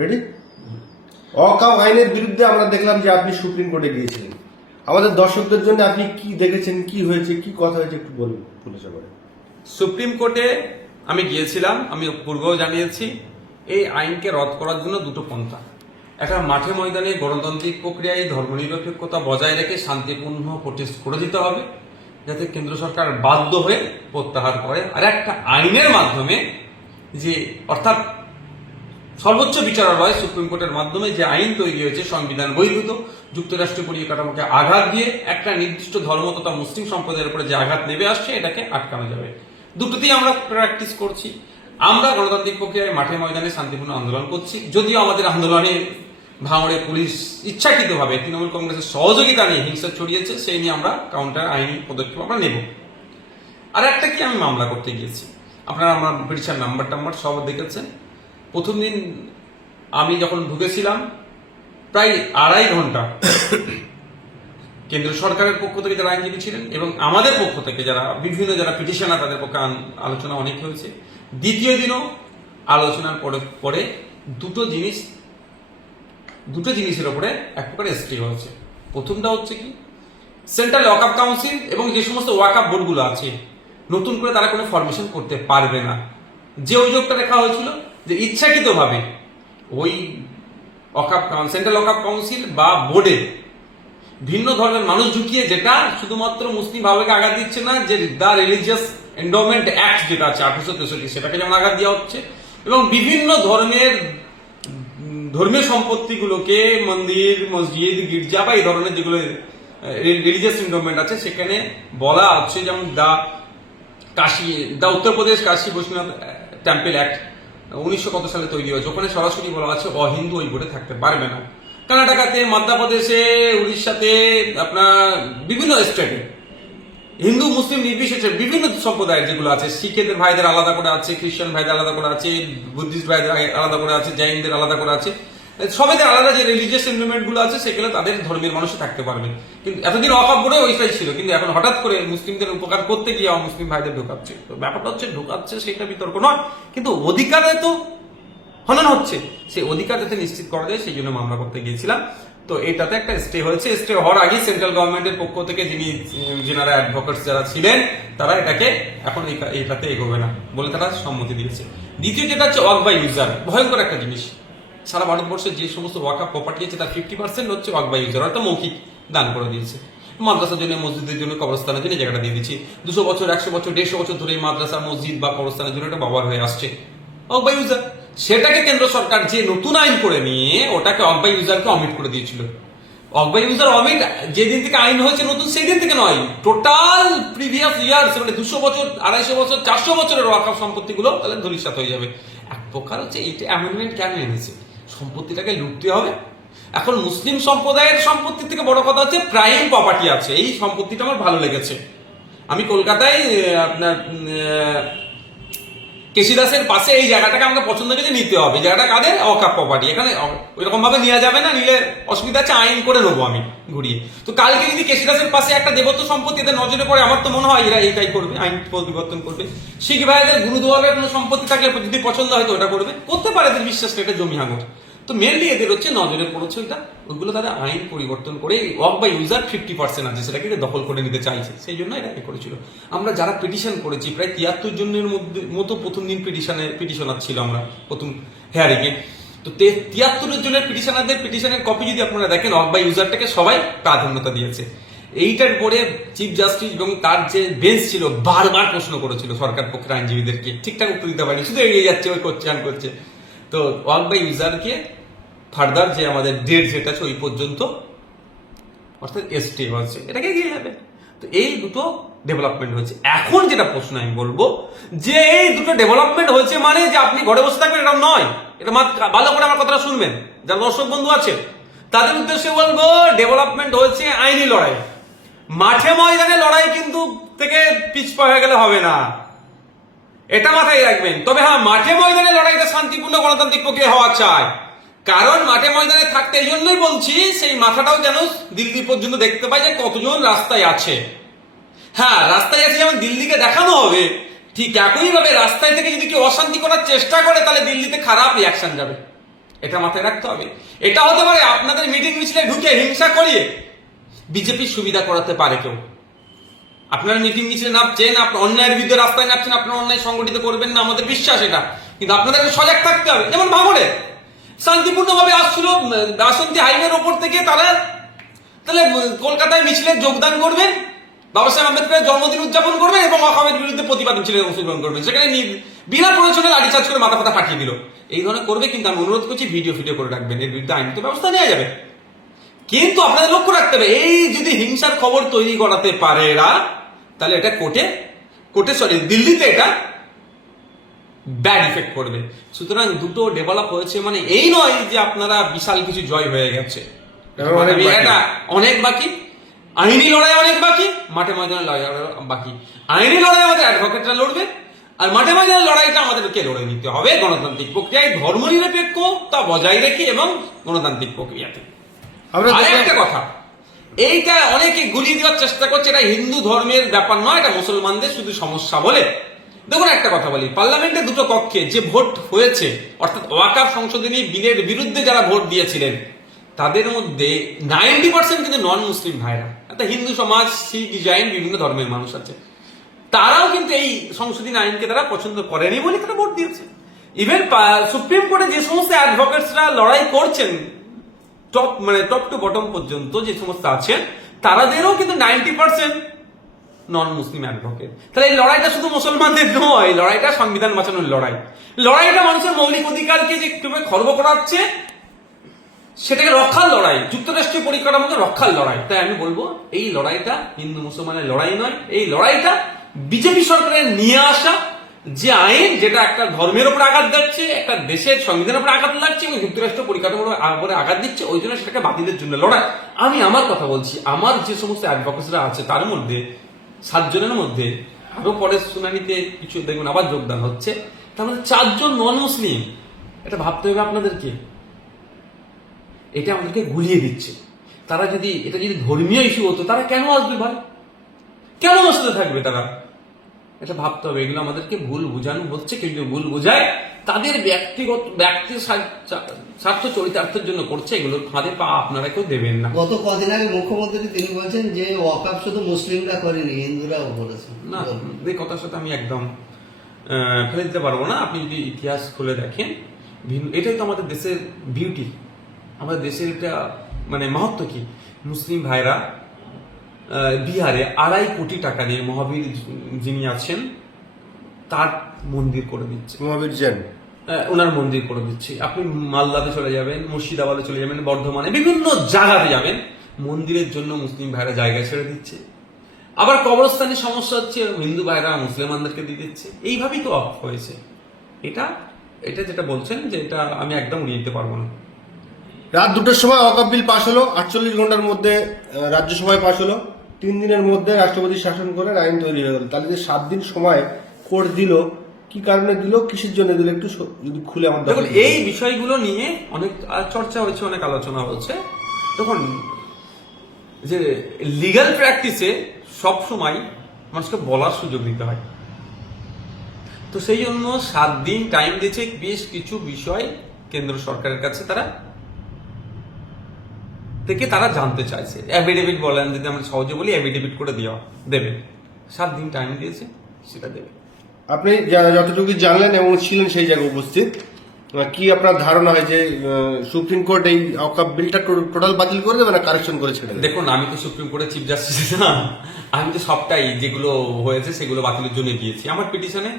Ready? ওয়াকফ আইনের বিরুদ্ধে আমরা দেখলাম যে আপনি সুপ্রিম কোর্টে গিয়েছিলেন। আমাদের দর্শকদের জন্য আপনি কি দেখেছেন, কি হয়েছে, কি কথা হয়েছে একটু বলুন পুলিশ করে। সুপ্রিম কোর্টে আমি গিয়েছিলাম, আমি পূর্বেও জানিয়েছি এই আইনকে রদ করার জন্য দুটো পন্থা। একটা মাঠে ময়দানে গণতান্ত্রিক প্রক্রিয়ায় ধর্মনিরপেক্ষতা বজায় রেখে শান্তিপূর্ণ প্রোটেস্ট করে দিতে হবে, যাতে কেন্দ্র সরকার বাধ্য হয়ে প্রত্যাহার করে। আর একটা আইনের মাধ্যমে যে অর্থাৎ সর্বোচ্চ বিচারালয় সুপ্রিম কোর্টের মাধ্যমে যে আইন তৈরি হয়েছে সংবিধান বহির্ভূত, যুক্তরাষ্ট্রীয় পরিকাঠামোকে আঘাত দিয়ে একটা নির্দিষ্ট ধর্ম তথা মুসলিম সম্প্রদায়ের উপরে যে আঘাত নেমে আসছে এটাকে আটকানো যাবে। দুটোতেই আমরা প্র্যাকটিস করছি। আমরা গণতান্ত্রিক প্রক্রিয়ায় মাঠে ময়দানে শান্তিপূর্ণ আন্দোলন করছি, যদিও আমাদের আন্দোলনে ভাঙড়ে পুলিশ ইচ্ছাকৃতভাবে তৃণমূল কংগ্রেসের সহযোগিতা নিয়ে হিংসা ছড়িয়েছে, সেই নিয়ে আমরা কাউন্টার আইনি পদক্ষেপ আমরা নেব। আর একটা কি, আমি মামলা করতে গিয়েছি, আপনারা আমার পিটিশন নাম্বার সব দেখেছেন। প্রথম দিন আমি যখন ঢুকেছিলাম প্রায় 2.5 ঘন্টা কেন্দ্র সরকারের পক্ষ থেকে যারা আইনজীবী ছিলেন এবং আমাদের পক্ষ থেকে যারা বিভিন্ন যারা পিটিশনার তাদের পক্ষে আলোচনা অনেক হয়েছে। দ্বিতীয় দিনও আলোচনার পরে দুটো জিনিসের উপরে এক প্রকার স্টে হয়েছে। প্রথমটা হচ্ছে কি, সেন্ট্রাল ওয়াকফ কাউন্সিল এবং যে সমস্ত ওয়াকফ বোর্ডগুলো আছে নতুন করে তারা কোনো ফরমেশন করতে পারবে না। যে অভিযোগটা দেখা হয়েছিল যে ইচ্ছাকৃতভাবে ওই সেন্ট্রাল ওয়াকফ কাউন্সিল বা বোর্ডে ভিন্ন ধর্মের মানুষ ঢুকিয়ে, যেটা শুধুমাত্র মুসলিম ভাবেকে আঘাত দিচ্ছে না, যে দ্য রিলিজিয়াস এন্ডোমেন্ট অ্যাক্ট যেটা আছে 1863 সেটাকে যেমন আঘাত দেওয়া হচ্ছে, এবং বিভিন্ন ধর্মীয় সম্পত্তিগুলোকে মন্দির, মসজিদ, গির্জা বা এই ধরনের যেগুলো রিলিজিয়াস এন্ডোমেন্ট আছে সেখানে বলা হচ্ছে, যেমন দ্য উত্তরপ্রদেশ কাশী বৈষ্ণব টেম্পল অ্যাক্ট 1900 কত সালে তৈরি হয়েছে, ওখানে সরাসরি বলা আছে অহিন্দু ওই বোর্ডে থাকতে পারবে না। কর্ণাটকাতে, মধ্যপ্রদেশে, উড়িষ্যাতে, আপনার বিভিন্ন স্টেটে হিন্দু মুসলিম নির্বিশেষে বিভিন্ন সম্প্রদায়ের যেগুলো আছে, শিখেদের ভাইদের আলাদা করে আছে, খ্রিস্টান ভাইদের আলাদা করে আছে, বুদ্ধিস্ট ভাইদের আলাদা করে আছে, জৈনদের আলাদা করে আছে, সবাইদের আলাদা যে রিলিজিয়াস এন্ডোমেন্ট গুলো আছে সেগুলো তাদের ধর্মের মানুষই থাকতে পারবে। কিন্তু এতদিন ওয়াকফ বোর্ডে ওইটাই ছিল, কিন্তু এখন হঠাৎ করে মুসলিমদের উপকার করতে গিয়ে মুসলিম ভাইদের ঢোকাচ্ছে। তো ব্যাপারটা হচ্ছে ঢোকাচ্ছে সেটা বিতর্ক নয়, কিন্তু অধিকারে তো হনন হচ্ছে, সেই অধিকার যাতে নিশ্চিত করা যায় সেই জন্য মামলা করতে গিয়েছিলাম। তো এটাতে একটা স্টে হয়েছে। স্টে হওয়ার আগে সেন্ট্রাল গভর্নমেন্টের পক্ষ থেকে যিনারা অ্যাডভোকেটস যারা ছিলেন তারা এটাকে এখন এটাতে এগোবে না বলে তারা সম্মতি দিয়েছে। দ্বিতীয় যেটা হচ্ছে ওয়াকফ বাই ইউজার, ভয়ঙ্কর একটা জিনিস। সারা ভারতবর্ষে যে সমস্ত ওয়াকফ প্রপার্টি আছে তার 50% হচ্ছে ওয়াকফ বাই ইউজার, একটা মৌখিক দান করে দিয়েছে। মাদ্রাসার জন্য, মসজিদের জন্য, কবরস্থানের জন্য জায়গাটা দিয়ে দিচ্ছি। 200 বছর, 100 বছর, 150 বছর ধরে মাদ্রাসা, মসজিদ বা কবরস্থানের জন্য এটা ব্যবহার হয়ে আসছে ওয়াকফ বাই ইউজার। সেটাকে কেন্দ্র সরকার যে নতুন আইন করে নিয়ে ওটাকে ওয়াকফ বাই ইউজারকে অমিট করে দিয়েছিল। ওয়াকফ বাই ইউজার অমিট যেদিন থেকে আইন হয়েছে নতুন, সেই দিন থেকে নয়, টোটাল প্রিভিয়াস ইয়ার্স, মানে 200 বছর, 250 বছর, 400 বছরের ওয়াকফ সম্পত্তিগুলো তাহলে ধূলিসাৎ হয়ে যাবে। এক প্রকার হচ্ছে এইটা অ্যামেন্ডমেন্ট কেন এনেছে, সম্পত্তিটাকে লুটতে হবে। এখন মুসলিম সম্প্রদায়ের সম্পত্তি থেকে বড় কথা হচ্ছে প্রাইম প্রপার্টি আছে, এই সম্পত্তিটা আমার ভালো লেগেছে। আমি কলকাতায় আপনার কেশিদাসের পাশে এই জায়গাটাকে আমাকে পছন্দ করে নিতে হবে। জায়গাটা কাদের? ওয়াকফ প্রপার্টি। এখানে ওইরকম ভাবে নেওয়া যাবে না, নিলে অসুবিধা আছে, আইন করে নেবো আমি ঘুরিয়ে। তো কালকে যদি কেশিদাসের পাশে একটা দেবত্ব সম্পত্তি এদের নজরে পড়ে, আমার তো মনে হয় এরা এইটাই করবে, আইন পরিবর্তন করবে। শিখ ভাইদের গুরুদুয়ারের কোনো সম্পত্তি থাকলে যদি পছন্দ হয় তো ওটা করতে পারে, এদের বিশ্বাস এটা জমি হাঙর। তো মেনলি এদের হচ্ছে নজরে পড়েছে ওইটা, ওইগুলো তাদের আইন পরিবর্তন করে ওয়াকফ বাই ইউজার 50% আছে সেটাকে দখল করে নিতে চাইছে, সেই জন্য এটা করেছিল। আমরা যারা পিটিশন করেছি প্রায় 73 জনের মতো প্রথম দিন পিটিশনার ছিল আমরা প্রথম হেয়ারিংয়ে। তো 73 জনের পিটিশনের কপি যদি আপনারা দেখেন, ওয়াকফ বাই ইউজারটাকে সবাই প্রাধান্যতা দিয়েছে। এইটার পরে চিফ জাস্টিস এবং তার যে বেঞ্চ ছিল বারবার প্রশ্ন করেছিল সরকার পক্ষের আইনজীবীদেরকে, ঠিকঠাক উত্তর দিতে পারেনি, শুধু এড়িয়ে যাচ্ছে, ওই করছে আন করছে। তো ওয়াকফ বাই ইউজারকে ফার্দার যে আমাদের ডেট যেটা আছে ওই পর্যন্ত অর্থাৎ স্টে হচ্ছে, এটাকে এগিয়ে যাবে। তো এই দুটো ডেভেলপমেন্ট হয়েছে। এখন যেটা প্রশ্ন আমি বলবো যে এই দুটো ডেভেলপমেন্ট হয়েছে মানে যে আপনি ঘরে বসে থাকবেন এরকম নয়। এটা ভালো করে আমার কথাটা শুনবেন, যারা দর্শক বন্ধু আছে তাদের উদ্দেশ্যে বলবো, ডেভেলপমেন্ট হয়েছে আইনি লড়াই। মাঠে ময়দানে লড়াই কিন্তু থেকে পিছপা হয়ে গেলে হবে না, এটা মাথায় রাখবেন। তবে হ্যাঁ, মাঠে ময়দানে লড়াইটা শান্তিপূর্ণ গণতান্ত্রিক প্রক্রিয়া হওয়া চাই। কারণ মাঠে ময়দানে থাকতে এই জন্যই বলছি, সেই মাথাটাও যেন দিল্লি পর্যন্ত দেখতে পাই যে কতজন রাস্তায় আছে। হ্যাঁ, রাস্তায় আছে যেমন দিল্লিকে দেখানো হবে, ঠিক একইভাবে রাস্তায় থেকে যদি কেউ অশান্তি করার চেষ্টা করে তাহলে দিল্লিতে খারাপ রিয়াকশন যাবে। এটা মাথায় রাখতে হবে। এটা হতে পারে আপনাদের মিটিং মিছিলে ঢুকে হিংসা করিয়ে বিজেপির সুবিধা করাতে পারে কেউ। আপনারা মিটিং মিছিলে নামছেন, আপনার অন্যায়ের বিরুদ্ধে রাস্তায় নামছেন, আপনার অন্যায় সংগঠিত করবেন না, আমাদের বিশ্বাস এটা, কিন্তু আপনাদেরকে সজাগ থাকতে হবে। যেমন ভাঙড়ে শান্তিপূর্ণভাবে আসছিল বাসন্তী হাইওয়ের ওপর থেকে, তারা তাহলে কলকাতায় মিছিলে যোগদান করবেন, বাবা সাহেব আম্বেদকরের জন্মদিন উদযাপন করবেন এবং ওয়াকফের বিরুদ্ধে প্রতিবাদ মিছিলে অংশগ্রহণ করবেন, সেখানে বিনা প্রয়োজনে লাঠিচার্জ করে মাথা ফাটা ফাটিয়ে দিল। এই ধরনের করবে, কিন্তু আমি অনুরোধ করছি ভিডিও করে রাখবেন, এর বিরুদ্ধে আইনত ব্যবস্থা নেওয়া যাবে। কিন্তু আপনাদের লক্ষ্য রাখতে হবে, এই যদি হিংসার খবর তৈরি করাতে পারে এরা, তাহলে এটা দিল্লিতে এটা ব্যাড ইফেক্ট করবে। সুতরাং দুটো ডেভেলপ হয়েছে, মানে এই নয় যে আপনারা বিশাল কিছু জয় হয়ে গেছে, এটা অনেক বাকি। আইনি লড়াই অনেক বাকি, মাঠে ময়দানে লড়াই বাকি। আইনি লড়াই আমাদের অ্যাডভোকেটরা লড়বে, আর মাঠে ময়দানের লড়াইটা আমাদেরকে লড়ে নিতে হবে গণতান্ত্রিক প্রক্রিয়ায়, ধর্মনিরপেক্ষতা বজায় রেখে এবং গণতান্ত্রিক প্রক্রিয়াতে। আর একটা কথা, এইটা অনেকে গুলিয়ে দেওয়ার চেষ্টা করছে, এটা হিন্দু ধর্মের ব্যাপার নয়, এটা মুসলমানদের শুধু সমস্যা বলে। দেখুন একটা কথা বলি, পার্লামেন্টে দুটো কক্ষে যে ভোট হয়েছে, অর্থাৎ ওয়াকফ সংশোধনী বিলের বিরুদ্ধে যারা ভোট দিয়েছিলেন, তাদের মধ্যে 90% কিন্তু নন মুসলিম ভাইরা, একটা হিন্দু সমাজ, শিখ, জৈন, বিভিন্ন ধর্মের মানুষ আছে, তারাও কিন্তু এই সংশোধনী আইনকে তারা পছন্দ করেনি বলে তারা ভোট দিয়েছে। ইভেন সুপ্রিম কোর্টে যে সমস্ত অ্যাডভোকেটসরা লড়াই করছেন, টপ টু বটম পর্যন্ত যে সমস্ত আছেন, তারাদেরও কিন্তু 90% নন মুসলিম অ্যাডভোকেট। তাহলে এই লড়াইটা শুধু মুসলমানদের নয়, এই লড়াইটা সংবিধান বাঁচানোর লড়াইটা মানুষের মৌলিক অধিকারকে যে কিভাবে খর্ব করাচ্ছে সেটাকে রক্ষার লড়াই, যুক্তরাষ্ট্রীয় পরিকাঠামোকে রক্ষার লড়াই। তাই আমি বলবো, এই লড়াইটা হিন্দু মুসলমানের লড়াই নয়, এই লড়াইটা বিজেপি সরকারের নিয়ে আসা যে আইন, যেটা একটা ধর্মের উপর আঘাত দিচ্ছে, একটা দেশের সংবিধানের উপর আঘাত লাগছে এবং যুক্তরাষ্ট্র পরিকাঠামোর উপরে আঘাত দিচ্ছে, ওই জন্য সেটাকে বাতিলের জন্য লড়াই। আমি আমার কথা বলছি, আমার যে সমস্ত অ্যাডভোকেটসরা আছে তার মধ্যে 7 জনের মধ্যে আরো পরের শুনানিতে কিছু দেখবেন আবার যোগদান হচ্ছে, তার মধ্যে 4 জন নন মুসলিম। এটা ভাবতে হবে আপনাদেরকে, এটা আমাদেরকে গুলিয়ে দিচ্ছে। এটা যদি ধর্মীয় ইস্যু হতো, তারা কেন আসবে ভাই, কেন বসতে থাকবে তারা? এটা ভাবতে হবে। এগুলো আমাদেরকে ভুল বোঝানো হচ্ছে, কেউ যদি ভুল বোঝায় তাদের ব্যক্তি স্বার্থ চরিতার্থের জন্য করছে, এগুলোর ফাঁদে পা আপনারা কেউ দেবেন না। গত কদিন আগে মুখ্যমন্ত্রী তিনি বলছেন যে ওয়াকফ শুধু মুসলিমরা করেনি, হিন্দুরাও করেছে। না, এই কথার সাথে আমি একদম ফেলে দিতে পারবো না। আপনি যদি ইতিহাস খুলে দেখেন, এটাই তো আমাদের দেশের বিউটি, আমাদের দেশের এটা মানে মাহাত্ম কি। মুসলিম ভাইরা বিহারে 2.5 কোটি টাকা দিয়ে মহাবীর যিনি আছেন তার মন্দির করে দিচ্ছে, মহাবীর জৈন ওনার মন্দির করে দিচ্ছে। আপনি মালদাতে চলে যাবেন, মুর্শিদাবাদে চলে যাবেন, বর্ধমানে বিভিন্ন জায়গাতে যাবেন, মন্দিরের জন্য মুসলিম ভাইরা জায়গা ছেড়ে দিচ্ছে। আবার কবরস্থানের সমস্যা হচ্ছে, হিন্দু ভাইরা মুসলমানদেরকে দিয়ে দিচ্ছে। এইভাবেই তো অফ হয়েছে। এটা যেটা বলছেন যে এটা আমি একদম উড়িয়ে দিতে পারবো না। রাত 2টার সময় ওয়াকফ বিল পাশ হলো, 48 ঘন্টার মধ্যে রাজ্যসভায় পাশ হলো, 3 দিনের মধ্যে রাষ্ট্রপতি শাসন করে আইন তৈরি হয়ে গেল। তাহলে যে 7 দিন সময় কোর্ট দিল, কি কারণে দিল, কিসের জন্য দিল, একটু যদি খুলে আমার দেখুন, এই বিষয়গুলো নিয়ে অনেক চর্চা হয়েছে, অনেক আলোচনা হচ্ছে। তখন যে লিগ্যাল প্র্যাকটিসে সব সময় মানুষকে বলার সুযোগ দিতে হয়, তো সেই জন্য 7 দিন টাইম দিয়েছে। বেশ কিছু বিষয় কেন্দ্র সরকারের কাছে তারা জানতে চাইছে। অ্যাফিডেভিট বলেন, যদি আমরা সহজে বলি, অ্যাফিডেভিট করে দেবে। 7 দিন টাইম দিয়েছে, সেটা দেবে। আপনি যতটুকু জানলেন এবং ছিলেন সেই জায়গায় উপস্থিত, কি আপনার ধারণা হয় যে সুপ্রিম কোর্ট এই ওয়াকফ বিলটা টোটাল বাতিল করে দেবে না কারেকশন করে ছেড়ে দেবে? দেখুন, আমি তো সুপ্রিম কোর্টের চিফ জাস্টিস না, আমি তো সবটাই যেগুলো হয়েছে সেগুলো বাতিলের জন্য দিয়েছি। আমার পিটিশনে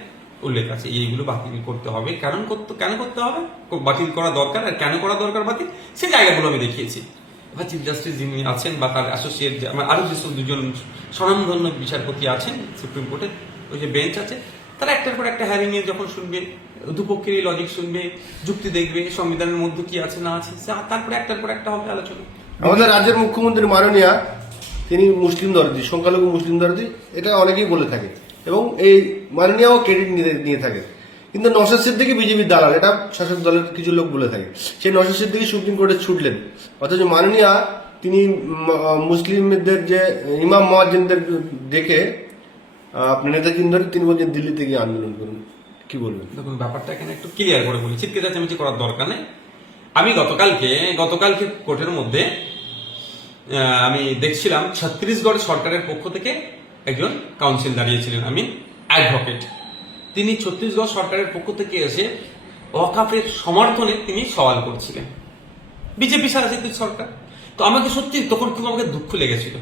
উল্লেখ আছে এইগুলো বাতিল করতে হবে। কেন করতে হবে, বাতিল করা দরকার, আর কেন করা দরকার বাতিল, সেই জায়গাগুলো আমি দেখিয়েছি। এবার চিফ জাস্টিস যিনি আছেন বা তার অ্যাসোসিয়েট, আরো যেসব 2জন স্বনামধন্য বিচারপতি আছেন সুপ্রিম কোর্টের, ওই যে বেঞ্চ আছে, তারা একটার পর একটা হ্যারিং এ যখন শুনবে, দুপক্ষেরই লজিক শুনবে, যুক্তি দেখবে, সংবিধানের মধ্যে কি আছে না আছে, তারপরে একটার পর একটা হবে আলোচনা। আমাদের রাজ্যের মুখ্যমন্ত্রী মাননীয়া, তিনি মুসলিম দরদি, সংখ্যালঘু মুসলিম দরদি, এটা অনেকেই বলে থাকে এবং এই মাননীয়াও ক্রেডিট নিয়ে থাকে। কিন্তু নওশাদ সিদ্দিকী বিজেপির দালাল, এটা শাসক দলের কিছু লোক বলে থাকে। সেই নওশাদ সিদ্দিকী সুপ্রিম কোর্টে ছুটলেন, অথচ মাননীয়া তিনি মুসলিমদের যে ইমাম মুয়াজ্জিনদের ডেকে আপনি নেতাজি ধরে তিনি বলছেন দিল্লিতে গিয়ে আন্দোলন করুন। কি বলবেন? দেখুন, ব্যাপারটা এখানে একটু ক্লিয়ার করে বলি, চিৎকে চেঁচামেচি করার দরকার নেই। আমি গতকালকে কোর্টের মধ্যে আমি দেখছিলাম ছত্তিশগড় সরকারের পক্ষ থেকে একজন কাউন্সিল দাঁড়িয়েছিলেন, আমি অ্যাডভোকেট। তিনি ছত্তিশগড় সরকারের পক্ষ থেকে এসে ওয়াকাফের সমর্থনে তিনি সওয়াল করছিলেন, বিজেপি শাসিত সরকার। তো আমাকে সত্যি তখন খুব আমাকে দুঃখ লেগেছিল,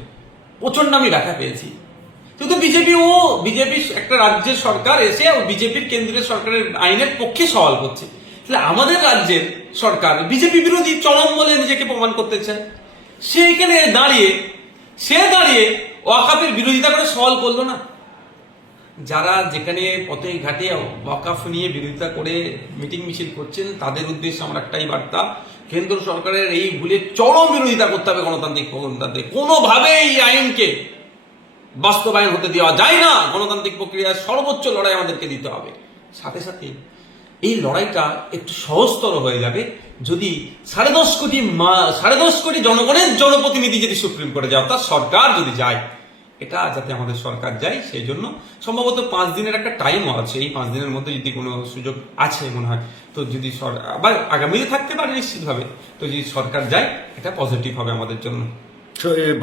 প্রচন্ড আমি ব্যথা পেয়েছি। কিন্তু বিজেপি একটা রাজ্যের সরকার এসে বিজেপির কেন্দ্রীয় সরকারের আইনের পক্ষে সওয়াল করছে, তাহলে আমাদের রাজ্যের সরকার বিজেপি বিরোধী চরম বলে নিজেকে প্রমাণ করতে চায়। সেইখানে দাঁড়িয়ে ওয়াকাফের বিরোধিতা করে সওয়াল করলো না। যারা যেখানে পথে ঘাটে ওয়াকাফ নিয়ে বিরোধিতা করে মিটিং মিছিল করছেন, তাদের উদ্দেশ্যে আমার একটাই বার্তা, কেন্দ্র সরকারের এই ভুলে চরম বিরোধিতা করতে হবে গণতান্ত্রিক প্রক্রিয়াতে। কোনোভাবে এই আইনকে বাস্তবায়ন হতে দেওয়া যায় না। গণতান্ত্রিক প্রক্রিয়ার সর্বোচ্চ লড়াই আমাদেরকে দিতে হবে। সাথে সাথে এই লড়াইটা একটু সহজতর হয়ে যাবে যদি 10.5 কোটি জনগণের জনপ্রতিনিধি যদি সুপ্রিম কোর্টে যায়, অর্থাৎ সরকার যদি যায়, এটা যাতে আমাদের সরকার যায়, সেই জন্য সম্ভবত 5 দিনের একটা টাইমও আছে। এই 5 দিনের মধ্যে যদি কোনো সুযোগ আছে মনে হয়, তো যদি আবার আগামীতে থাকতে পারে নিশ্চিতভাবে, তো যদি সরকার যায়, এটা পজিটিভ হবে আমাদের জন্য।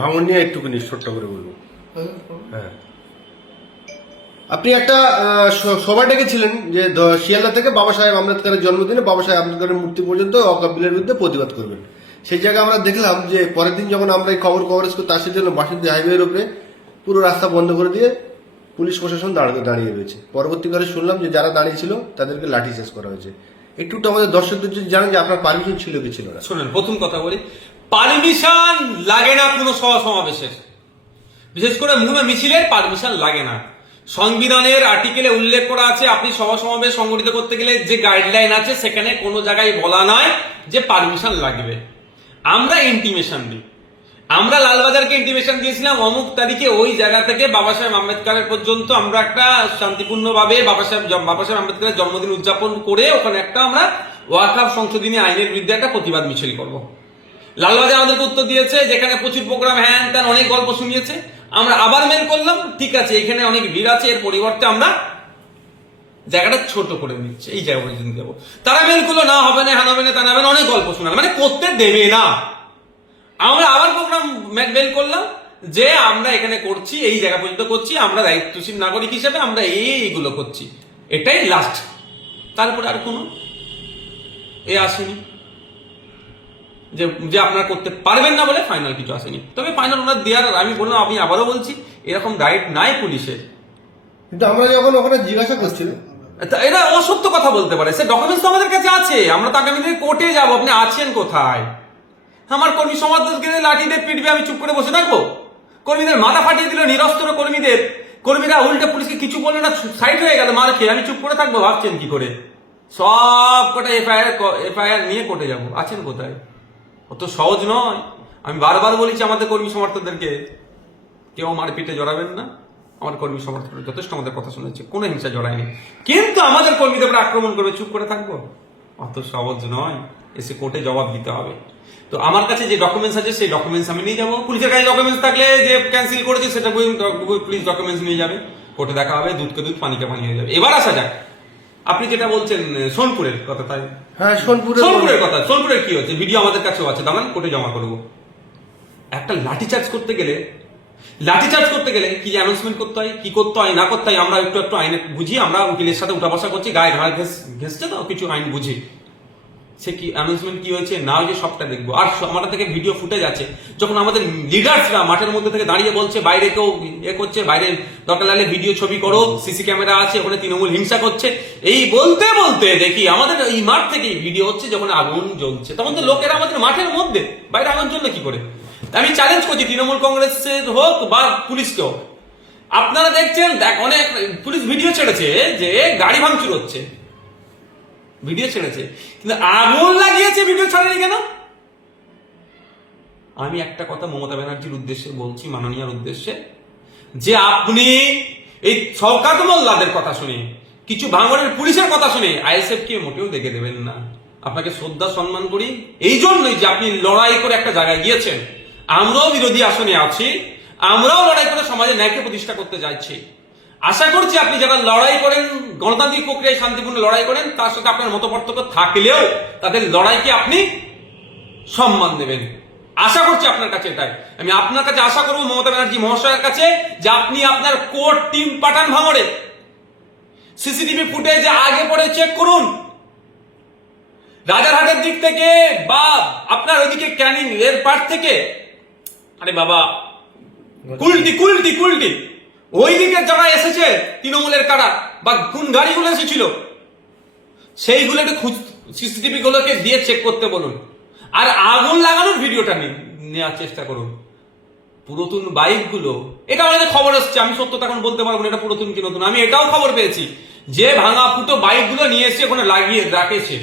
ভাঙন নিয়ে একটুখানি ছোট্ট করে বলবো। হ্যাঁ, আপনি একটা সভা ডেকেছিলেন যে শিয়ালদা থেকে বাবা সাহেব আম্বেদকরের জন্মদিনে বাবা সাহেব আম্বেদকরের মূর্তি পর্যন্ত ওয়াকফ বিলের বিরুদ্ধে প্রতিবাদ করবেন। সেই জায়গায় আমরা দেখলাম যে পরের দিন যখন আমরা এই খবর কভারেজ করি, তার জন্য বাসন্তী হাইওয়ের উপরে পুরো রাস্তা বন্ধ করে দিয়ে পুলিশ প্রশাসন দাঁড়িয়ে রয়েছে। পরবর্তীকালে শুনলাম যে যারা দাঁড়িয়ে ছিল তাদেরকে লাঠিচার্জ করা হয়েছে। একটু আমাদের দর্শকদের যদি জানেন যে আপনার পারমিশন ছিল কি ছিল না। শোনেন, প্রথম কথা বলি, পারমিশন লাগে না কোনো সমাবেশের, বিশেষ করে মুভমেন্ট মিছিলের পারমিশন লাগে না। সংবিধানের আর্টিকেলে উল্লেখ করা আছে, আপনি সভা সমাবেশ সংগঠিত করতে গেলে যে গাইডলাইন আছে, সেখানে কোনো জায়গায় বলা নয় যে পারমিশন লাগবে। আমরা ইন্টিমেশন দিই। আমরা লালবাজারকে ইন্টিমেশন দিয়েছিলাম অমুক তারিখে ওই জায়গা থেকে বাবা সাহেব আম্বেদকরের পর্যন্ত আমরা একটা শান্তিপূর্ণভাবে বাবা সাহেব আম্বেদকরের জন্মদিন উদযাপন করে ওখানে একটা আমরা ওয়াকফ সংশোধনী আইনের বিরুদ্ধে একটা প্রতিবাদ মিছিল করব। লালবাজার আমাদেরকে উত্তর দিয়েছে, যেখানে প্রচুর প্রোগ্রাম, হ্যান ত্যান অনেক গল্প শুনিয়েছে। আমরা আবার মেল করলাম, ঠিক আছে এখানে অনেক ভিড় আছে, এর পরিবর্তে আমরা জায়গাটা ছোট করে নিচ্ছে, এই জায়গা পর্যন্ত যাবো। তারা মেল করলো, না হবে না, হ্যান হবে না, তা হবে না, অনেক গল্প শোনাবে, মানে করতে দেবে না। আমরা আবার প্রোগ্রাম মেল করলাম যে আমরা এখানে করছি, এই জায়গা পর্যন্ত করছি, আমরা দায়িত্বশীল নাগরিক হিসেবে আমরা এইগুলো করছি, এটাই লাস্ট। তারপরে আর কোনো আসেনি যে আপনারা করতে পারবেন না বলে ফাইনাল কিছু আসেনি। তবে ফাইনাল ওনার দেওয়ার, আমি বললাম, আমি আবারও বলছি, এরকম রাইট নাই পুলিশের। কিন্তু আমরা যখন ওখানে জিজ্ঞাসা করছিলাম, এটা অসত্য কথা বলতে পারে, সে ডকুমেন্টস তো আমাদের কাছে আছে। আমরা তো আগামী দিনে কোর্টে যাবো, আপনি আছেন কোথায়? আমার কর্মী সমাজকে লাঠি দিয়ে পিটবে, আমি চুপ করে বসে থাকবো? কর্মীদের মাথা ফাটিয়ে দিল, নিরস্ত্র কর্মীরা উল্টে পুলিশকে কিছু বললো না, সাইড হয়ে গেল মার খেয়ে, আমি চুপ করে থাকবো? ভাবছেন কি করে? সব কটা এফআইআর নিয়ে কোর্টে যাবো? আছেন কোথায়? অত সহজ নয়। আমি বারবার বলেছি আমাদের কর্মী সমর্থকদেরকে, কেউ মারপিটে জড়াবেন না। আমার কর্মী সমর্থকরা যথেষ্ট আমাদের কথা শুনেছে, কোনো হিংসা জড়ায়নি। কিন্তু আমাদের কর্মীদের উপর আক্রমণ করবে, চুপ করে থাকবো? অত সহজ নয়। এসে কোর্টে জবাব দিতে হবে। তো আমার কাছে যে ডকুমেন্টস আছে সেই ডকুমেন্টস আমি নিয়ে যাবো। পুলিশের কাছে ডকুমেন্টস থাকলে যে ক্যান্সেল করেছে সেটা পুলিশ ডকুমেন্টস নিয়ে যাবে, কোর্টে দেখা হবে, দুধকে দুধ পানিকে পানি হয়ে যাবে। এবার আসা যাক, আপনি যেটা বলছেন সোনপুরের কথা, তাই? হ্যাঁ, সোনপুরের কথা। সোনপুরের কি হচ্ছে? ভিডিও আমাদের কাছেও আছে, দাঁড়ান কোর্টে জমা করবো। একটা লাঠিচার্জ করতে গেলে কি অ্যানাউন্সমেন্ট করতে হয়, কি করতে হয় না করতে হয়, আমরা একটু আইনে বুঝি। আমরা উকিলের সাথে উঠা বসা করছি, গায়ে ঘাড় ঘেসছে তো কিছু আইন বুঝি। সে কি অ্যানাউন্সমেন্ট কি হয়েছে না হয়েছে সবটা দেখবো। আর আমাদের থেকে ভিডিও ফুটেজ আছে, যখন আমাদের লিডার্সরা মাঠের মধ্যে থেকে দাঁড়িয়ে বলছে বাইরে কেউ করছে, বাইরে দরকার লাগলে ভিডিও ছবি করো, সিসি ক্যামেরা আছে, ওখানে তৃণমূল হিংসা করছে, এই বলতে দেখি আমাদের এই মাঠ থেকেই ভিডিও হচ্ছে যখন আগুন জ্বলছে। তখন তো লোকেরা আমাদের মাঠের মধ্যে, বাইরে আগুন জ্বললে কি করে? আমি চ্যালেঞ্জ করছি তৃণমূল কংগ্রেসের হোক বা পুলিশকে হোক, আপনারা দেখছেন অনেক পুলিশ ভিডিও ছেড়েছে যে গাড়ি ভাঙচুর হচ্ছে, ভিডিও ছেড়েছে, কিন্তু আগুন লাগিয়েছে ভিডিও ছাড়েনি কেন? আমি একটা কথা মমতা ব্যানার্জির উদ্দেশ্যে বলছি, মাননীয়ার উদ্দেশ্যে, যে আপনি এই শওকত মোল্লাদের কথা শুনে, কিছু ভাঙড়ের পুলিশের কথা শুনে আইএসএফ কে মোটেও দেখে দেবেন না। আপনাকে শ্রদ্ধা সম্মান করি এই জন্যই যে আপনি লড়াই করে একটা জায়গায় গিয়েছেন। আমরাও বিরোধী আসনে আছি, আমরাও লড়াই করে সমাজে ন্যায়কে প্রতিষ্ঠা করতে যাচ্ছি। আশা করছি আপনি যারা লড়াই করেন, গণতান্ত্রিক প্রক্রিয়ায় শান্তিপূর্ণ লড়াই করেন, তার সাথে আপনার মতপার্থক্য থাকলেও তাদের লড়াইকে আপনি সম্মান দেবেন। আশা করছি আপনার কাছে এটাই। আমি আপনার কাছে আশা করবো মমতা ব্যানার্জি মহাশয়ের কাছে যে আপনি আপনার কোর টিম পাঠান ভাঙড়ে, সিসিটিভি ফুটেজ আগে পরে চেক করুন, রাজারহাটের দিক থেকে বা আপনার ওইদিকে ক্যানিং এর পার থেকে, আরে বাবা কুলটি কুলটি কুলটি ওইদিকে যারা এসেছে তৃণমূলের কারা বা কোন গাড়িগুলো এসেছিল সেইগুলো একটু সিসিটিভি গুলোকে দিয়ে চেক করতে বলুন, আর আগুন লাগানোর ভিডিওটা নেওয়ার চেষ্টা করুন। পুরাতন বাইকগুলো, এটা আমাদের খবর আসছে, আমি সত্যতা এখন বলতে পারবো না এটা পুরাতন কি নতুন। আমি এটাও খবর পেয়েছি যে ভাঙা ফুটো বাইকগুলো নিয়ে এসে ওখানে লাগিয়ে রাখেছে।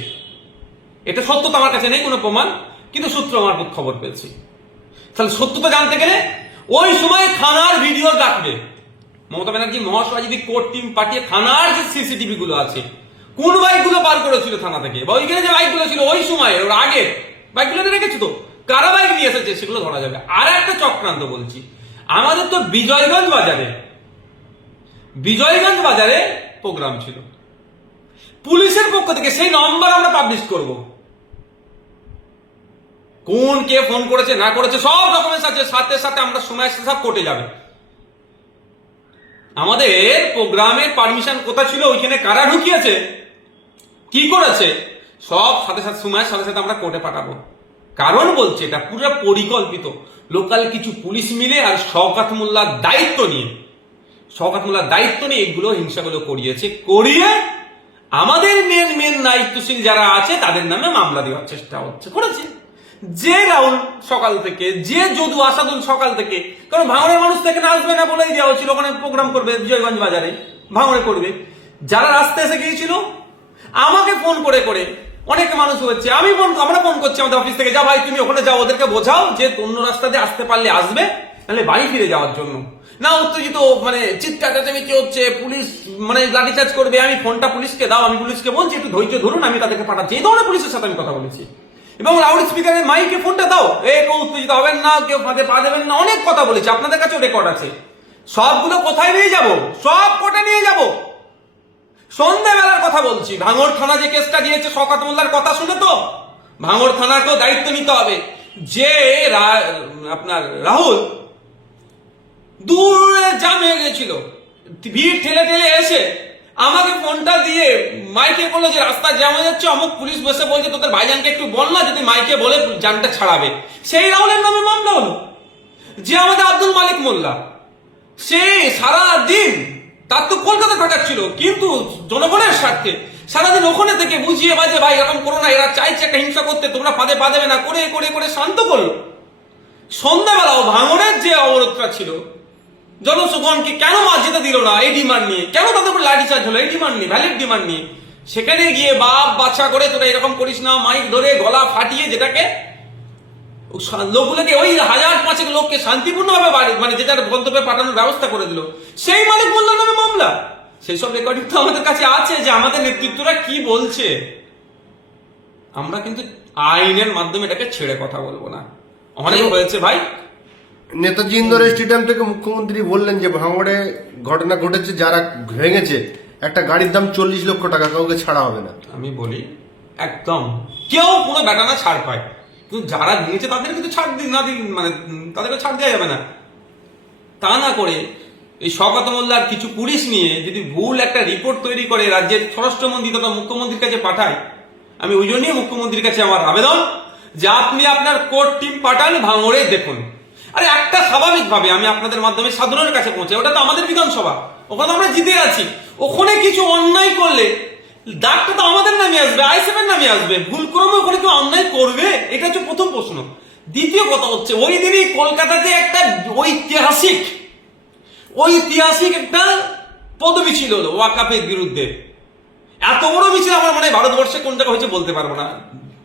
এটা সত্যতা আমার কাছে নেই কোনো প্রমাণ, কিন্তু সূত্র মারফত খবর পেয়েছি। তাহলে সত্যতা জানতে গেলে ওই সময় থানার ভিডিও রাখবে। মমতা ব্যানার্জি মহাশয় যদি কোর্ট টিম পাঠিয়ে থানার যে সিসিটিভি গুলো আছে, কোন বাইকগুলো বার করেছিল থানা থেকে বা ওইখানে যে বাইকগুলো ছিল ওই সময় ওর আগে বাইকগুলো রেখেছে, তো কারা বাইক নিয়ে এসেছে সেগুলো ধরা যাবে। আর একটা চক্রান্ত বলছি, আমাদের তো বিজয়গঞ্জ বাজারে প্রোগ্রাম ছিল, পুলিশের পক্ষ থেকে সেই নম্বর আমরা পাবলিশ করব, কোন কে ফোন করেছে না করেছে সব ডকুমেন্টস আছে, সাথে সাথে আমরা সময় সব কোর্টে যাবে। আমাদের প্রোগ্রামের পারমিশন কোথায় ছিল, ওইখানে কারা ঢুকিয়েছে, কি করেছে, সব সাথে সাথে সময়ের সাথে সাথে আমরা কোর্টে পাঠাবো। কারণ বলছে এটা পুরো পরিকল্পিত, লোকাল কিছু পুলিশ মিলে আর শওকত মোল্লার দায়িত্ব নিয়ে এগুলো হিংসাগুলো করিয়ে আমাদের মেন দায়িত্বশীল যারা আছে তাদের নামে মামলা দেওয়ার চেষ্টা করেছে। যে রাহুল সকাল থেকে, যে যদু আসাদুল সকাল থেকে, কারণ ভাঙড়ের মানুষ থেকে না আসবে না বলেই দেওয়া হচ্ছিল, ওখানে প্রোগ্রাম করবে বিজয়গঞ্জ বাজারে, ভাঙড়ে করবে। যারা রাস্তায় এসে গিয়েছিল আমাকে ফোন করে অনেক মানুষ হচ্ছে, আমরা ফোন করছি আমাদের অফিস থেকে, যা ভাই তুমি ওখানে যাও, ওদেরকে বোঝাও যে অন্য রাস্তা দিয়ে আসতে পারলে আসবে, নাহলে বাড়ি ফিরে যাওয়ার জন্য না। উত্তেজিত মানে চিৎকার চেঁচামেচি হচ্ছে, পুলিশ মানে লাঠিচার্জ করবে। আমি ফোনটা পুলিশকে দাও, আমি পুলিশকে বলছি একটু ধৈর্য ধরুন, আমি তাদেরকে পাঠাচ্ছি। এই ধরনের পুলিশের সাথে আমি কথা বলেছি, এবং লাউড স্পিকারের মাইকে ফোনটা দাও, কেউ উত্তেজিত হবেন না, কেউ ফাঁদে পা দেবেন না, অনেক কথা বলেছি, আপনাদের কাছেও রেকর্ড আছে। সবগুলো কোথায় নিয়ে যাব, সব কোর্টে নিয়ে যাব। সন্ধ্যাবেলার কথা বলছি, ভাঙড় থানা যে কেসটা দিয়েছে শওকত মোল্লার কথা শুনে, তো ভাঙড় থানাকেও দায়িত্ব নিতে হবে যে আপনার রাহুল দূরে জাম হয়ে গেছিল, ভিড় ঠেলে এসে আমাকে ফোনটা দিয়ে মাইকে বললো যে রাস্তা জ্যাম হয়ে যাচ্ছে, অমুক পুলিশ বসে বলছে তোদের ভাইজানকে একটু বল না, যদি মাইকে বলে জানটা ছাড়াবে। সেই রাহুলের নামে মামলা হলো। যে আমাদের আব্দুল মালিক মোল্লা, সে সারা দিন, তার তো কলকাতা কাটাচ্ছিল, কিন্তু জনগণের স্বার্থে সারাদিন ওখানে থেকে বুঝিয়ে বাজে ভাই এরকম করো না, এরা চাইছে একটা হিংসা করতে, তোমরা ফাঁদে পা দেবে না, করে শান্ত করলো। সন্ধ্যাবেলাও ভাঙড়ের যে অবরোধটা ছিল, জনসুগণকে কেন মাছ যেতে দিল না এই ডিমান্ড নিয়ে, কেন তাদের উপর লাঠিচার্জ হলো এই ডিমান্ড নিয়ে, ভ্যালিড ডিমান্ড নিয়ে, সেখানে গিয়ে বাপ বাচ্চা করে তোরা এরকম করিস না, মাইক ধরে গলা ফাটিয়ে যেটাকে লোকগুলোকে ওই 1000-5 লোককে শান্তিপূর্ণভাবে মানে যেটার গন্তব্যে পাঠানোর ব্যবস্থা করে দিল, সেই মালিক মোল্লার নামে মামলা। সেই সব রেকর্ডিং তো আমাদের কাছে আছে যে আমাদের নেতৃত্বরা কি বলছে। আমরা কিন্তু আইনের মাধ্যমে এটাকে ছেড়ে কথা বলবো না। অনেক হয়েছে ভাই। নেতাজি ইন্দোর স্টেডিয়াম থেকে মুখ্যমন্ত্রী বললেন যে ভাঙড়ে ঘটনা ঘটেছে, যারা ভেঙেছে একটা গাড়ির দাম 40 লক্ষ টাকা, কাউকে ছাড়া হবে না। আমি বলি একদম কেউ কোনো বেটানা ছাড় পায়, কিন্তু যারা ভেঙেছে তাদের কিন্তু ছাড় না দিন, মানে তাদেরকে ছাড় দেওয়া যাবে না। তা না করে এই শওকত মোল্লার কিছু পুলিশ নিয়ে যদি ভুল একটা রিপোর্ট তৈরি করে রাজ্যের স্বরাষ্ট্রমন্ত্রী তথা মুখ্যমন্ত্রীর কাছে পাঠায়, আমি ওই জন্যই মুখ্যমন্ত্রীর কাছে আমার আবেদন যে আপনি আপনার কোর্ট টিম পাঠান, ভাঙড়ে দেখুন। আরে একটা স্বাভাবিকভাবে আমি আপনাদের মাধ্যমে সাধারণের কাছে পৌঁছাই, ওটা তো আমাদের বিধানসভা, ওখানে আমরা জিতে আছি। ওখানে কিছু অন্যায় করলে দাগটা তো আমাদের নামে আসবে, আইসিএফ এর নামে আসবে। ভুল ক্রমে ওখানে কেউ অন্যায় করবে, এটা হচ্ছে প্রথম প্রশ্ন। দ্বিতীয় কথা হচ্ছে, ওই দিনই কলকাতাতে একটা ঐতিহাসিক একটা পদমিছিল হলো ওয়াকাফের বিরুদ্ধে। এত বড় মিছিল আমার মনে হয় ভারতবর্ষে কোন জায়গা হয়েছে বলতে পারবো না,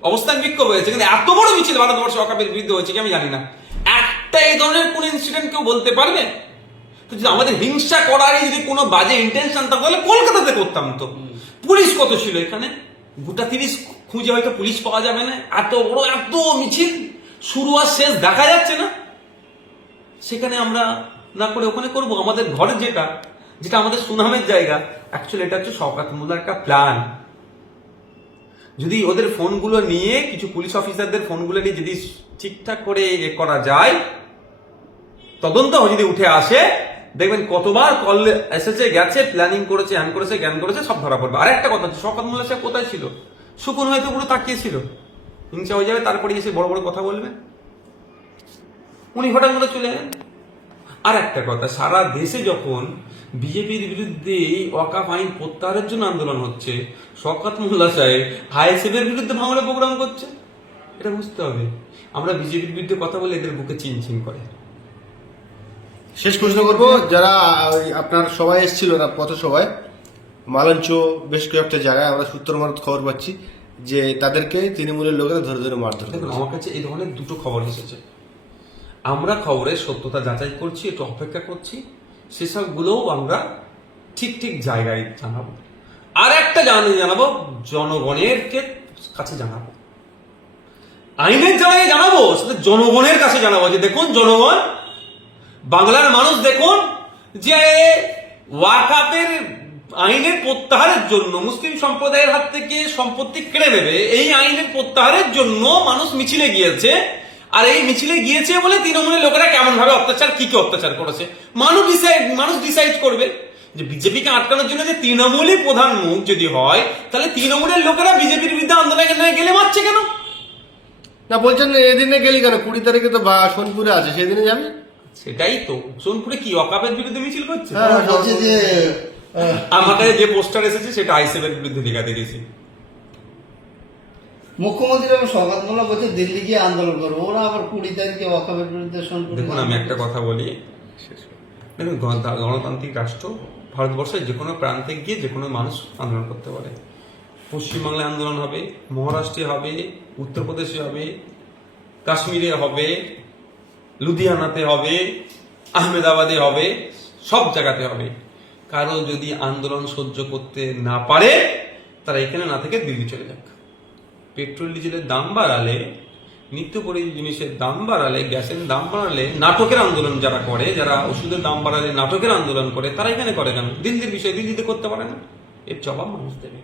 অবস্থান বিক্ষোভ হয়েছে, কিন্তু এত বড় মিছিল ভারতবর্ষে ওয়াকাফের বিরুদ্ধে হয়েছে কি আমি জানি না। একটা এই ধরনের কোন ইনসিডেন্ট কেউ বলতে পারবে? তো যদি আমাদের হিংসা করারই যদি কোনো বাজে ইন্টেনশন থাকতো তাহলে কলকাতাতে করতাম। তো পুলিশ কত ছিল এখানে, গোটা 30 খুঁজে হয়তো পুলিশ পাওয়া যাবে না। এত বড় এত মিছিল, শুরু আর শেষ দেখা যাচ্ছে না। সেখানে আমরা না করে ওখানে করব। আমাদের ঘরে যেটা যেটা আমাদের সুনামের জায়গা, অ্যাকচুয়ালি এটা হচ্ছে শওকত মোল্লার একটা প্ল্যান। যদি ওদের ফোনগুলো নিয়ে, কিছু পুলিশ অফিসারদের ফোনগুলো নিয়ে যদি ঠিকঠাক করে করা যায়, তদন্ত যদি উঠে আসে, দেখবেন কতবার কল এসেছে, গেছে, প্ল্যানিং করেছে, হ্যান করেছে, জ্ঞান করেছে, সব ধরা পড়বে। আর একটা কথা হচ্ছে, শওকত মোল্লা সাহেব কোথায় ছিল? সুকুন হয়তো পুরো তাকিয়েছিল, হিংসা হয়ে যাবে, তারপরে এসে বড় বড় কথা বলবে, উনি হঠাৎ করে চলে যাবেন। আর একটা কথা, সারা দেশে যখন বিজেপির বিরুদ্ধে ওয়াকাফ আইন প্রত্যাহারের জন্য আন্দোলন হচ্ছে, শওকত মোল্লা সাহেব আইএসএফ এর বিরুদ্ধে ভাঙড়ে প্রোগ্রাম করছে। এটা বুঝতে হবে, আমরা বিজেপির বিরুদ্ধে কথা বলে এদের বুকে চিনচিন করে। শেষ প্রশ্ন করবো, যারা আপনার সবাই এসেছিল না পথসভায়, মালঞ্চ বেশ কয়েকটা জায়গায় আমরা সূত্র মারফত খবর পাচ্ছি যে তাদেরকে তৃণমূলের লোকেরা ধরে ধরে মারধর দেখুন, করেছে। আমার কাছে এই ধরনের দুটো খবর এসেছে, আমরা খবরের সত্যতা যাচাই করছি, একটু অপেক্ষা করছি, সেসবগুলোও আমরা ঠিক ঠিক জায়গায় জানাবো। আর একটা জানাবো, জনগণের কাছে জানাবো, আইনের জায়গায় জানাবো, সেটা জনগণের কাছে জানাবো যে দেখুন জনগণ, বাংলার মানুষ দেখুন, যে ওয়াকাফের আইনের প্রত্যাহারের জন্য, মুসলিম সম্প্রদায়ের হাত থেকে সম্পত্তি কেড়ে নেবে, এই আইনের প্রত্যাহারের জন্য মানুষ মিছিলে গিয়েছে। আর এই মিছিলে গিয়েছে বলে তৃণমূলের লোকেরা কেমন ভাবে অত্যাচার, কি কি অত্যাচার করেছে, মানুষ ডিসাইড করবে। যে বিজেপিকে আটকানোর জন্য যে তৃণমূলই প্রধান মুখ যদি হয়, তাহলে তৃণমূলের লোকেরা বিজেপির বিরুদ্ধে আন্দোলনে গেলে মারছে কেন? না বলছেন এদিনে গেলি কেন, 20 তারিখে তো সোনপুরে আছে, সেদিনে যাবি। সেটাই তো, সোনপুরে কি ওয়াকাফের বিরুদ্ধে মিছিল করছে? হ্যাঁ, বলছে যে আমার কাছে যে পোস্টার এসেছে সেটা আইএসএফ এর বিরুদ্ধে লেখা দেখেছি। মুখ্যমন্ত্রী এবং শওকত মোল্লা বলছে দিল্লি গিয়ে আন্দোলন করবো, ওরা আবার 20 তারিখে ওয়াকাফের বিরুদ্ধে সোনপুরে। দেখুন, আমি একটা কথা বলি, দেখুন, গণতান্ত্রিক রাষ্ট্র, ভারতবর্ষের যে কোনো প্রান্তে গিয়ে যে কোনো মানুষ আন্দোলন করতে পারে। পশ্চিমবাংলায় আন্দোলন হবে, মহারাষ্ট্রে হবে, উত্তরপ্রদেশে হবে, কাশ্মীরে হবে, লুধিয়ানাতে হবে, আহমেদাবাদে হবে, সব জায়গাতে হবে। কারো যদি আন্দোলন সহ্য করতে না পারে, তারা এখানে না থেকে দিল্লি চলে যাক। পেট্রোল ডিজেলের দাম বাড়ালে, নিত্য প্রয়োজনীয় জিনিসের দাম বাড়ালে, গ্যাসের দাম বাড়ালে, নাটকের আন্দোলন যারা করে, যারা ওষুধের দাম বাড়ালে নাটকের আন্দোলন করে, তারা এখানে করে কেন? দিল্লির বিষয় দিল্লিতে করতে পারে না, এর জবাব মানুষ দেবে।